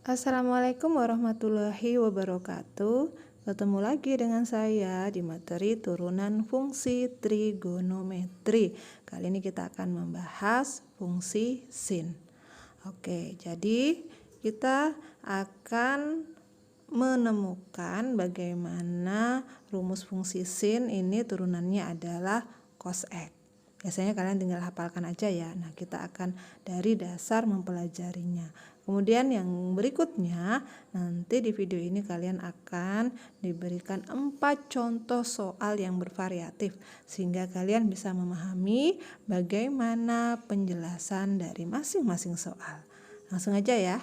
Assalamualaikum warahmatullahi wabarakatuh. Ketemu lagi dengan saya di materi turunan fungsi trigonometri. Kali ini kita akan membahas fungsi sin. Oke, jadi kita akan menemukan bagaimana rumus fungsi sin ini turunannya adalah cos X. Biasanya kalian tinggal hafalkan aja ya. Nah, kita akan dari dasar mempelajarinya. Kemudian yang berikutnya, nanti di video ini kalian akan diberikan 4 contoh soal yang bervariatif sehingga kalian bisa memahami bagaimana penjelasan dari masing-masing soal. Langsung aja ya.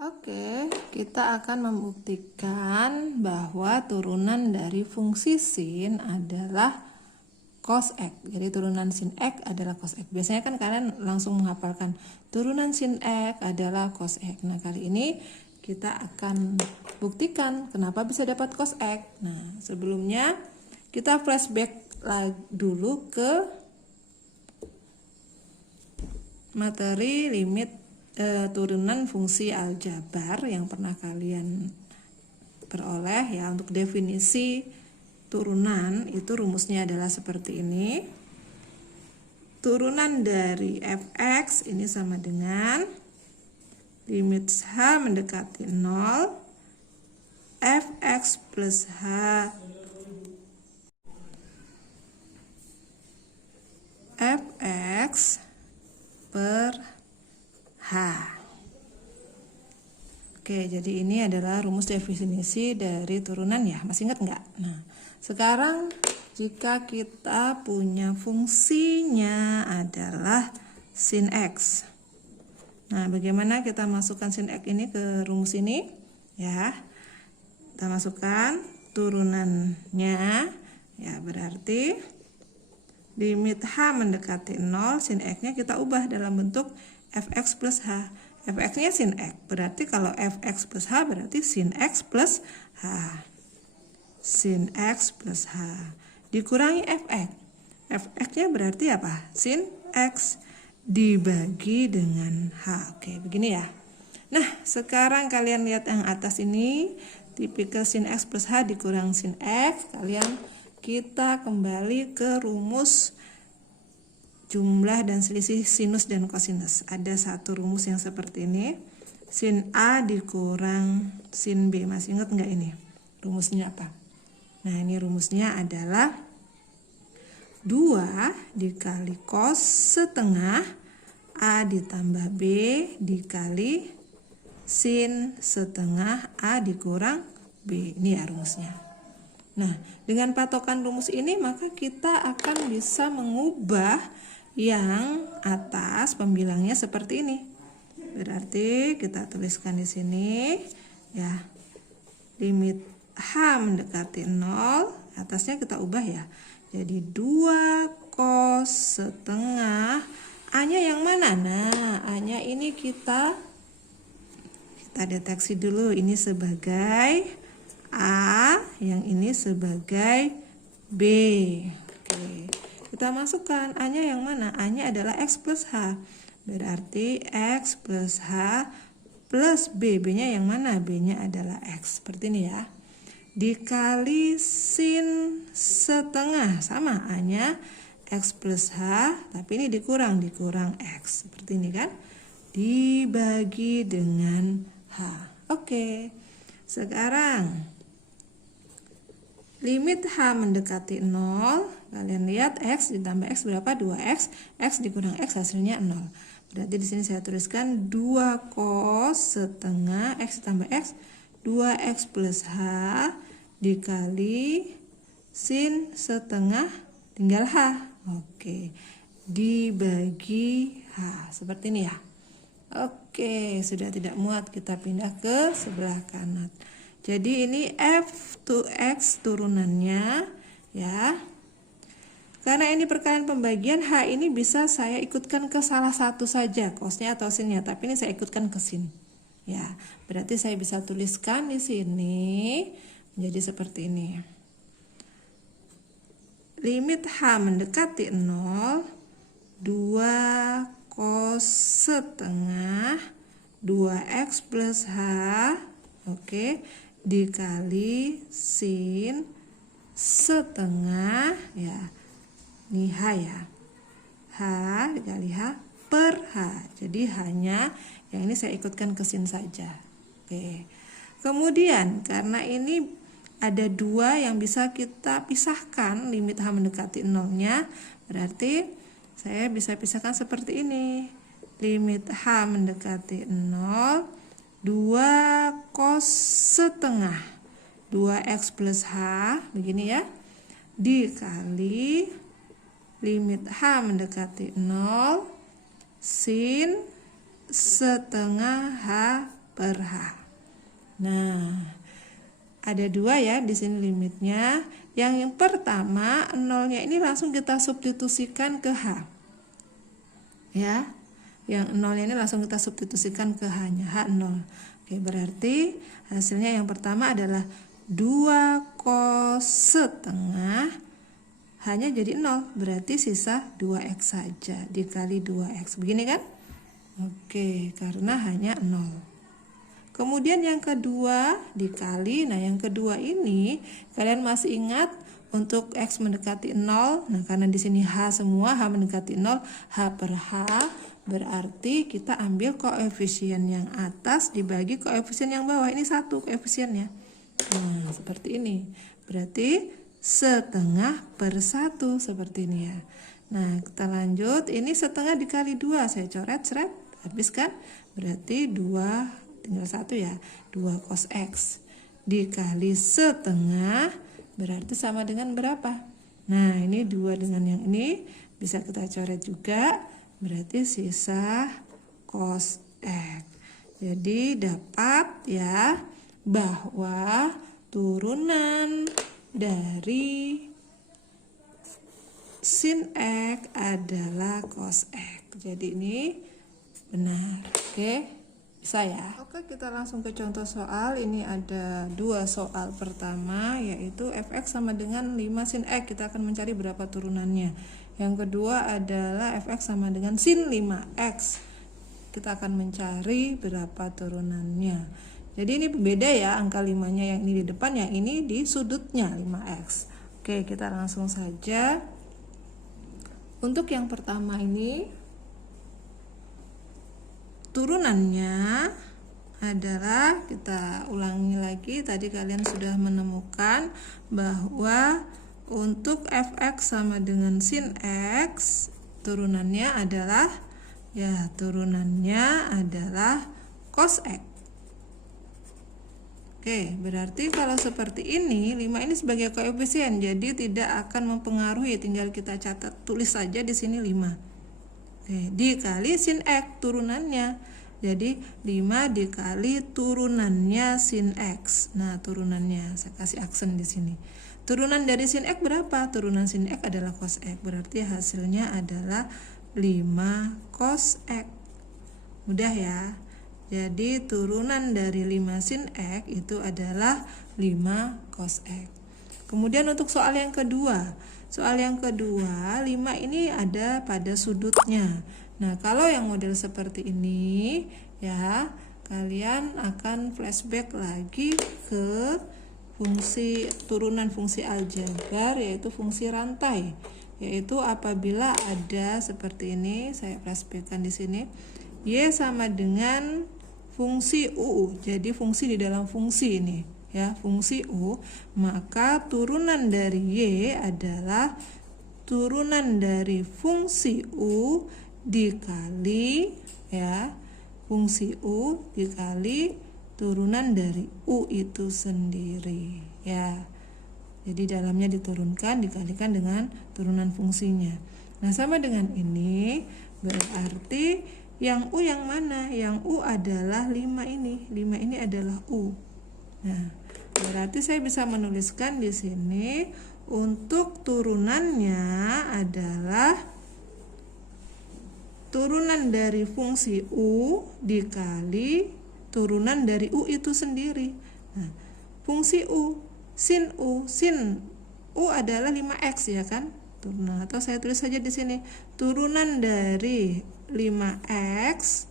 Oke, kita akan membuktikan bahwa turunan dari fungsi sin adalah cos X. Jadi turunan sin X adalah cos X. Biasanya kan kalian langsung menghafalkan turunan sin X adalah cos X. Nah, kali ini kita akan buktikan kenapa bisa dapat cos X. Nah, sebelumnya kita flashback dulu ke materi limit turunan fungsi aljabar yang pernah kalian peroleh ya. Untuk definisi turunan itu rumusnya adalah seperti ini. Turunan dari fx ini sama dengan limit h mendekati 0 fx plus h fx per h. Oke, jadi ini adalah rumus definisi dari turunan ya. Masih ingat nggak? Nah, sekarang jika kita punya fungsinya adalah sin X. Nah, bagaimana kita masukkan sin X ini ke rumus ini? Ya, kita masukkan turunannya. Ya, berarti limit h mendekati 0, sin X-nya kita ubah dalam bentuk fx plus h. Fx-nya sin X. Berarti kalau fx plus h berarti sin X plus h. Sin X plus H dikurangi fx. Fx-nya berarti apa? Sin X dibagi dengan H. Oke, begini ya. Nah, sekarang kalian lihat yang atas ini, tipikal sin X plus H dikurang sin X. Kita kembali ke rumus jumlah dan selisih sinus dan kosinus. Ada satu rumus yang seperti ini. Sin A dikurang sin B. Masih ingat nggak ini? Rumusnya apa? Nah, ini rumusnya adalah 2 dikali cos setengah A ditambah B dikali sin setengah A dikurang B. Ini ya rumusnya. Nah, dengan patokan rumus ini maka kita akan bisa mengubah yang atas pembilangnya seperti ini. Berarti kita tuliskan di sini ya, limit H mendekati 0, atasnya kita ubah ya. Jadi 2 cos setengah. A-nya yang mana? Nah, A-nya ini kita deteksi dulu. Ini sebagai A, yang ini sebagai B. Oke. Kita masukkan A-nya yang mana? A-nya adalah X plus H. Berarti X plus H plus B. B-nya yang mana? B-nya adalah X. Seperti ini ya. Dikali sin setengah, sama A-nya X plus H, tapi ini dikurang X. Seperti ini kan. Dibagi dengan H. Oke. Sekarang limit H mendekati 0, kalian lihat X ditambah X berapa? 2X. X dikurang X hasilnya 0. Berarti di sini saya tuliskan 2 cos setengah X ditambah X, 2X plus H dikali sin setengah tinggal H. Oke, dibagi H. Seperti ini ya. Oke, sudah tidak muat, kita pindah ke sebelah kanan. Jadi ini F2X turunannya ya. Karena ini perkalian pembagian, H ini bisa saya ikutkan ke salah satu saja, cosnya atau sinnya, tapi ini saya ikutkan ke sin. Ya, berarti saya bisa tuliskan di sini menjadi seperti ini. Limit H mendekati 0, 2 cos setengah 2x plus h, oke, dikali sin setengah, ya, ini h ya, h dikali h per h. Jadi hanya yang ini saya ikutkan ke sin saja. Oke. Kemudian karena ini ada dua yang bisa kita pisahkan, limit h mendekati nolnya, berarti saya bisa pisahkan seperti ini. Limit h mendekati 0, 2 cos setengah 2x plus h, begini ya, dikali limit h mendekati 0 sin setengah h per h. Nah, ada dua ya di sini limitnya. Yang pertama, nolnya ini langsung kita substitusikan ke h. Ya. Yang nolnya ini langsung kita substitusikan ke h-nya, h0. Oke, berarti hasilnya yang pertama adalah 2 cos setengah, hanya jadi 0, berarti sisa 2x saja dikali 2x. Begini kan? Oke, karena hanya 0. Kemudian yang kedua dikali, nah yang kedua ini kalian masih ingat untuk x mendekati 0, nah karena di sini h semua, h mendekati 0, h per h, berarti kita ambil koefisien yang atas dibagi koefisien yang bawah, ini 1 koefisiennya. Nah seperti ini, berarti setengah per 1, seperti ini ya. Nah kita lanjut, ini setengah dikali 2, saya coret, seret, habis kan? Berarti 2, tinggal 1 ya, 2 cos x dikali setengah, berarti sama dengan berapa? Nah ini 2 dengan yang ini bisa kita coret juga, berarti sisa cos x. Jadi dapat ya bahwa turunan dari sin x adalah cos x. Jadi ini benar. Oke. Bisa ya? Oke, kita langsung ke contoh soal. Ini ada dua soal. Pertama yaitu fx sama dengan 5 sin x. Kita akan mencari berapa turunannya. Yang kedua adalah fx sama dengan sin 5x. Kita akan mencari berapa turunannya. Jadi ini beda ya, angka 5-nya yang ini di depan, yang ini di sudutnya 5x. Oke, kita langsung saja. Untuk yang pertama ini turunannya adalah, kita ulangi lagi, tadi kalian sudah menemukan bahwa untuk fx sama dengan sin x, turunannya adalah cos x. Oke, berarti kalau seperti ini, 5 ini sebagai koefisien, jadi tidak akan mempengaruhi, tinggal kita catat, tulis saja di sini 5. Oke, dikali sin x turunannya, jadi 5 dikali turunannya sin x. Nah turunannya saya kasih aksen di sini. Turunan dari sin x berapa? Turunan sin x adalah cos x, berarti hasilnya adalah 5 cos x. Mudah ya. Jadi turunan dari 5 sin x itu adalah 5 cos x. Kemudian untuk soal yang kedua, 5 ini ada pada sudutnya. Nah kalau yang model seperti ini ya, kalian akan flashback lagi ke fungsi turunan fungsi aljabar, yaitu fungsi rantai. Yaitu apabila ada seperti ini, saya flashbackkan di sini, y sama dengan fungsi u, jadi fungsi di dalam fungsi ini ya, fungsi u, maka turunan dari y adalah turunan dari fungsi u dikali ya, fungsi u dikali turunan dari u itu sendiri ya. Jadi dalamnya diturunkan dikalikan dengan turunan fungsinya. Nah sama dengan ini, berarti yang u yang mana? Yang u adalah 5 ini. 5 ini adalah u. Nah, berarti saya bisa menuliskan di sini untuk turunannya adalah turunan dari fungsi u dikali turunan dari u itu sendiri. Nah, fungsi u, sin u adalah 5x ya kan? Turunan, atau saya tulis saja di sini turunan dari 5x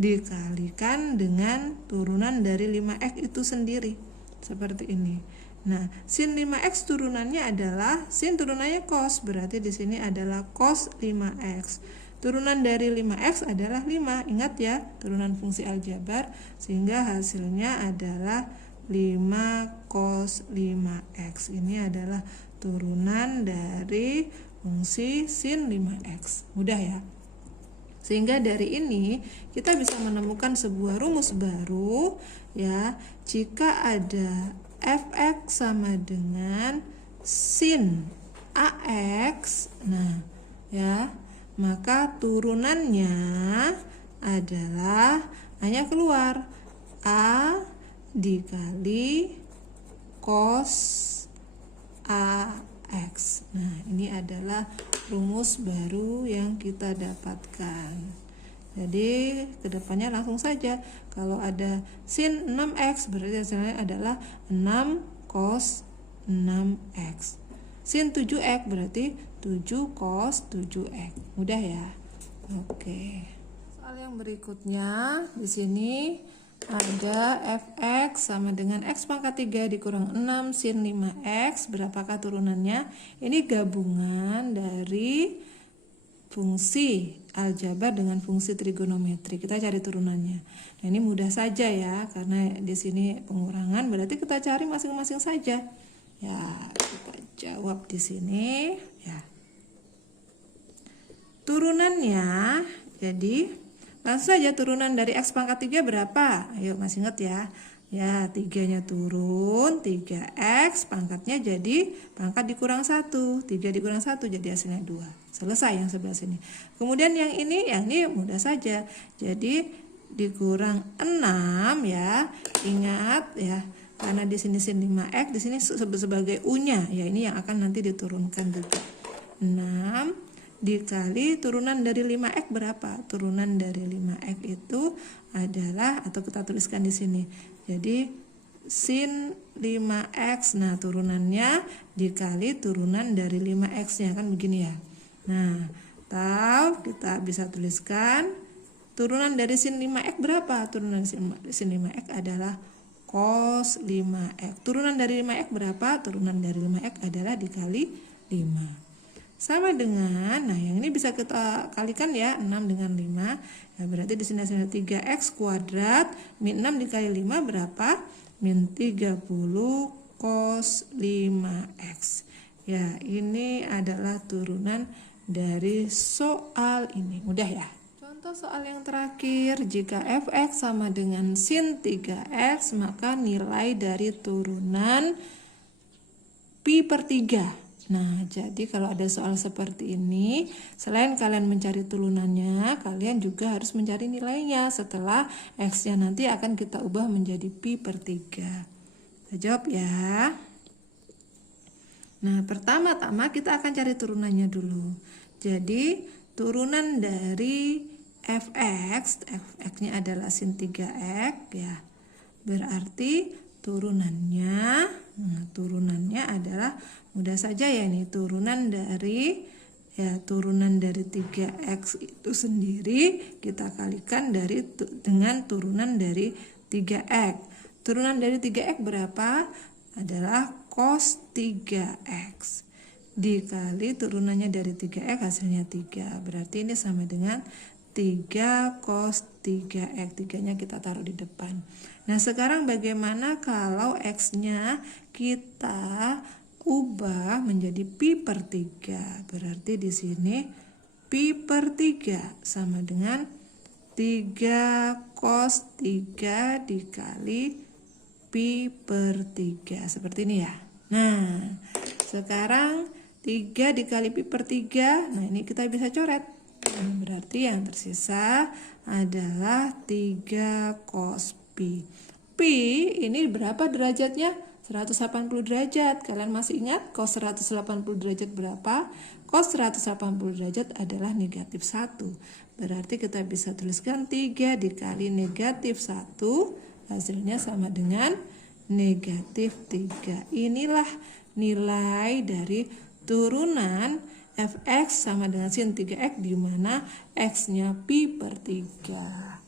dikalikan dengan turunan dari 5x itu sendiri. Seperti ini. Nah, sin 5x turunannya adalah sin turunannya cos, berarti di sini adalah cos 5x. Turunan dari 5x adalah 5. Ingat ya, turunan fungsi aljabar, sehingga hasilnya adalah 5 cos 5x. Ini adalah turunan dari fungsi sin 5x. Mudah ya. Sehingga dari ini kita bisa menemukan sebuah rumus baru ya, jika ada fx sama dengan sin ax. Nah, ya, maka turunannya adalah hanya keluar a dikali cos ax. Nah, ini adalah rumus baru yang kita dapatkan. Jadi kedepannya langsung saja, kalau ada sin 6x berarti hasilnya adalah 6 cos 6x. Sin 7x berarti 7 cos 7x. Mudah ya. Oke. Soal yang berikutnya di sini ada fx sama dengan x pangkat 3 dikurang 6 sin 5x. Berapakah turunannya? Ini gabungan dari fungsi aljabar dengan fungsi trigonometri. Kita cari turunannya. Nah, ini mudah saja ya, karena di sini pengurangan, berarti kita cari masing-masing saja. Ya, kita jawab di sini ya. Turunannya, jadi langsung saja turunan dari x pangkat 3 berapa? Ayo, masih ingat ya. Ya, 3-nya turun, 3x pangkatnya jadi pangkat dikurang 1. 3 dikurang 1 jadi hasilnya 2. Selesai yang sebelah sini. Kemudian yang ini mudah saja. Jadi dikurang 6 ya. Ingat ya, karena di sini sin 5x, di sini sebagai u-nya. Ya, ini yang akan nanti diturunkan juga. 6 dikali turunan dari 5x berapa? Turunan dari 5x itu adalah, atau kita tuliskan di sini. Jadi sin 5x, nah turunannya dikali turunan dari 5x-nya, kan begini ya. Nah, atau kita bisa tuliskan turunan dari sin 5x berapa? Turunan sin 5x adalah cos 5x. Turunan dari 5x berapa? Turunan dari 5x adalah dikali 5. Sama dengan, nah yang ini bisa kita kalikan ya, 6 dengan 5. Ya, berarti di sini hasilnya 3x kuadrat min 6 dikali 5 berapa? Min 30 cos 5x. Ya, ini adalah turunan dari soal ini. Mudah ya. Contoh soal yang terakhir, jika fx sama dengan sin 3x, maka nilai dari turunan pi per 3. Nah, jadi kalau ada soal seperti ini, selain kalian mencari turunannya, kalian juga harus mencari nilainya. Setelah x-nya nanti akan kita ubah menjadi pi per 3. Kita jawab ya. Nah, pertama-tama kita akan cari turunannya dulu. Jadi, turunan dari fx-nya adalah sin 3x ya. Berarti turunannya adalah mudah saja ya, ini turunan dari 3x itu sendiri kita kalikan dengan turunan dari 3x. Turunan dari 3x berapa? Adalah cos 3x dikali turunannya dari 3x hasilnya 3. Berarti ini sama dengan 3 cos 3x. 3-nya kita taruh di depan. Nah, sekarang bagaimana kalau x-nya kita ubah menjadi pi per 3? Berarti di sini pi per 3 sama dengan 3 cos 3 dikali pi per 3. Seperti ini ya. Nah, sekarang 3 dikali pi per 3. Nah, ini kita bisa coret. Berarti yang tersisa adalah 3 cos pi. Pi ini berapa derajatnya? 180 derajat. Kalian masih ingat cos 180 derajat berapa? Cos 180 derajat adalah negatif 1. Berarti kita bisa tuliskan 3 dikali negatif 1. Hasilnya sama dengan negatif 3. Inilah nilai dari turunan fx sama dengan sin 3x, di mana x-nya pi per 3.